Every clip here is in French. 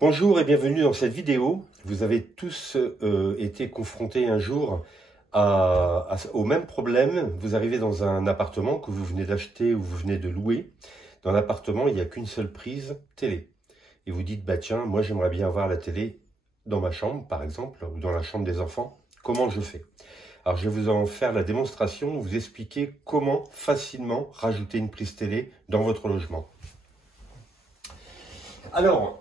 Bonjour et bienvenue dans cette vidéo. Vous avez tous été confrontés un jour au même problème. Vous arrivez dans un appartement que vous venez d'acheter ou vous venez de louer. Dans l'appartement, il n'y a qu'une seule prise télé. Et vous dites, bah tiens, moi j'aimerais bien avoir la télé dans ma chambre, par exemple, ou dans la chambre des enfants. Comment je fais? Alors je vais vous en faire la démonstration, vous expliquer comment facilement rajouter une prise télé dans votre logement. Alors,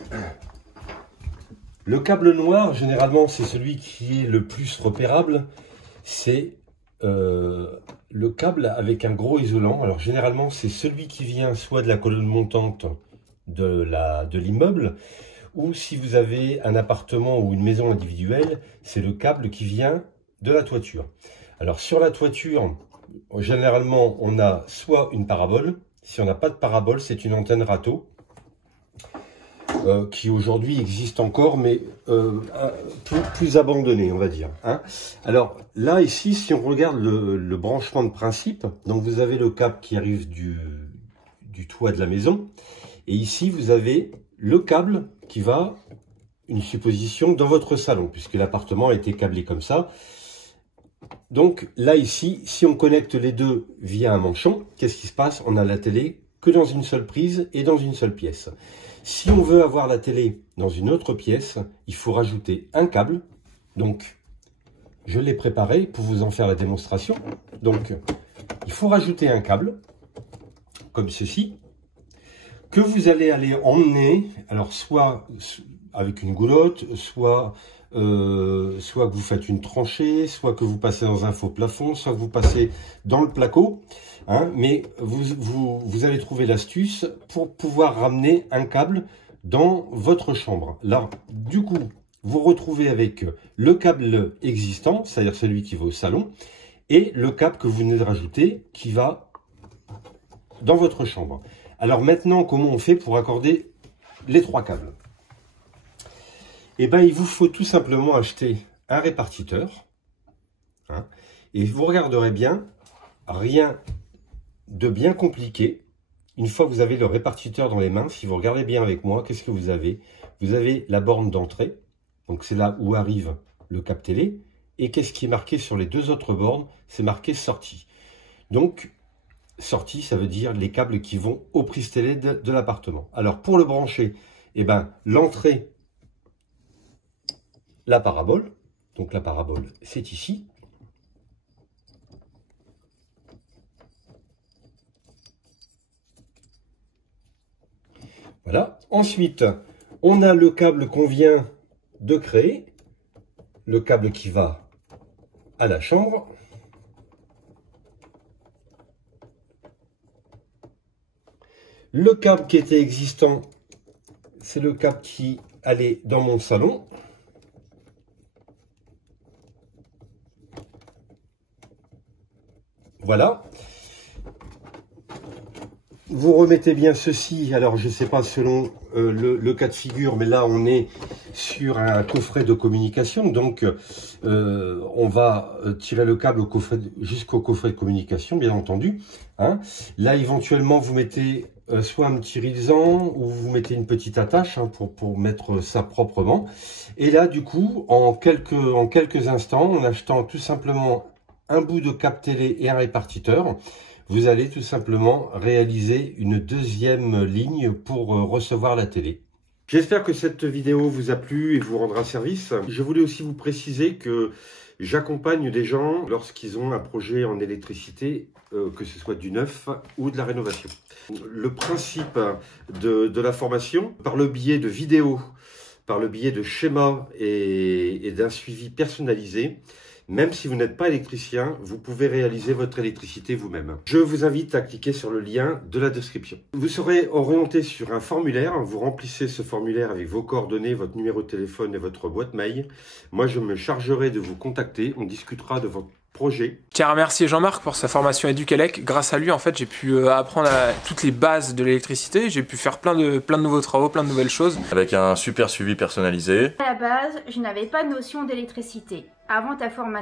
le câble noir, généralement, c'est celui qui est le plus repérable. C'est le câble avec un gros isolant. Alors, généralement, c'est celui qui vient soit de la colonne montante de l'immeuble, ou si vous avez un appartement ou une maison individuelle, c'est le câble qui vient de la toiture. Alors, sur la toiture, généralement, on a soit une parabole. Si on n'a pas de parabole, c'est une antenne râteau. Qui aujourd'hui existe encore, mais plus abandonné, on va dire. Hein. Alors là, ici, si on regarde le branchement de principe, donc vous avez le câble qui arrive du toit de la maison, et ici, vous avez le câble qui va, une supposition, dans votre salon, puisque l'appartement a été câblé comme ça. Donc là, ici, si on connecte les deux via un manchon, qu'est-ce qui se passe? On a la télé que dans une seule prise et dans une seule pièce. Si on veut avoir la télé dans une autre pièce, il faut rajouter un câble. Donc, je l'ai préparé pour vous en faire la démonstration. Donc, il faut rajouter un câble, comme ceci, que vous allez aller emmener, alors soit avec une goulotte, soit que vous faites une tranchée, soit que vous passez dans un faux plafond, soit que vous passez dans le placo. Hein, mais vous allez trouver l'astuce pour pouvoir ramener un câble dans votre chambre. Là, du coup, vous retrouvez avec le câble existant, c'est-à-dire celui qui va au salon, et le câble que vous venez de rajouter qui va dans votre chambre. Alors maintenant, comment on fait pour accorder les trois câbles? Eh bien, il vous faut tout simplement acheter un répartiteur. Hein, et vous regarderez bien, rien de bien compliqué. Une fois que vous avez le répartiteur dans les mains, si vous regardez bien avec moi, qu'est-ce que vous avez? Vous avez la borne d'entrée, donc c'est là où arrive le câble télé, et qu'est-ce qui est marqué sur les deux autres bornes? C'est marqué sortie. Donc, sortie, ça veut dire les câbles qui vont aux prises télé de l'appartement. Alors, pour le brancher, eh ben, l'entrée, la parabole, donc la parabole, c'est ici. Voilà. Ensuite, on a le câble qu'on vient de créer, le câble qui va à la chambre. Le câble qui était existant, c'est le câble qui allait dans mon salon. Voilà. Vous remettez bien ceci, alors je ne sais pas selon le cas de figure, mais là on est sur un coffret de communication, donc on va tirer le câble jusqu'au coffret de communication, bien entendu. Hein. Là éventuellement vous mettez soit un petit rideau ou vous mettez une petite attache hein, pour mettre ça proprement. Et là du coup, en quelques instants, en achetant tout simplement un bout de câble télé et un répartiteur, vous allez tout simplement réaliser une deuxième ligne pour recevoir la télé. J'espère que cette vidéo vous a plu et vous rendra service. Je voulais aussi vous préciser que j'accompagne des gens lorsqu'ils ont un projet en électricité, que ce soit du neuf ou de la rénovation. Le principe de la formation, par le biais de vidéos, par le biais de schémas et d'un suivi personnalisé, même si vous n'êtes pas électricien, vous pouvez réaliser votre électricité vous-même. Je vous invite à cliquer sur le lien de la description. Vous serez orienté sur un formulaire. Vous remplissez ce formulaire avec vos coordonnées, votre numéro de téléphone et votre boîte mail. Moi, je me chargerai de vous contacter. On discutera de votre projet. Je tiens à remercier Jean-Marc pour sa formation Educalec. Grâce à lui, en fait, j'ai pu apprendre toutes les bases de l'électricité. J'ai pu faire plein de nouveaux travaux, plein de nouvelles choses. Avec un super suivi personnalisé. À la base, je n'avais pas de notion d'électricité. Avant ta formation,